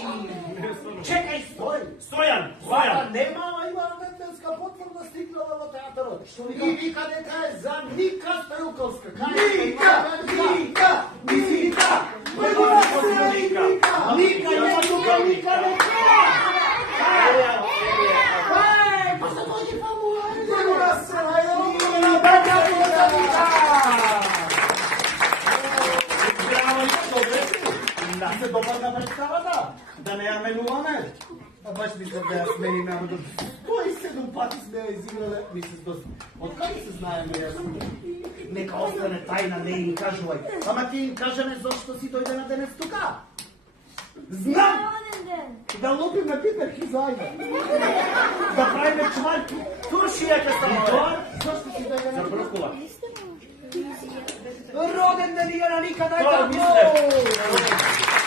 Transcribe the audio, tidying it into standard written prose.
Чекај, стој! Стојан! Вака нема, има редненска потврда стигнала во театарот. И вика дека е за Ника Стојковска. Ника! Ника, не тука, Ника, не тука! Па се дојди па му, да се допадна представата, да не ја менуваме. А баш мислам да ја смениме, ама до 107 пати сме ја изиграле. Мислам, од кај се знаеме јас? Нека остане тајна, не им кажувај. Ама ти им кажеме зашто си дојде на денес тука. Знам! Да лупиме пиперки заедно. Да правиме чварки. Туршија ќе станува. Зашто си дојде на Бркула. Роден ден на Ника, дај Тоа тако! мислев.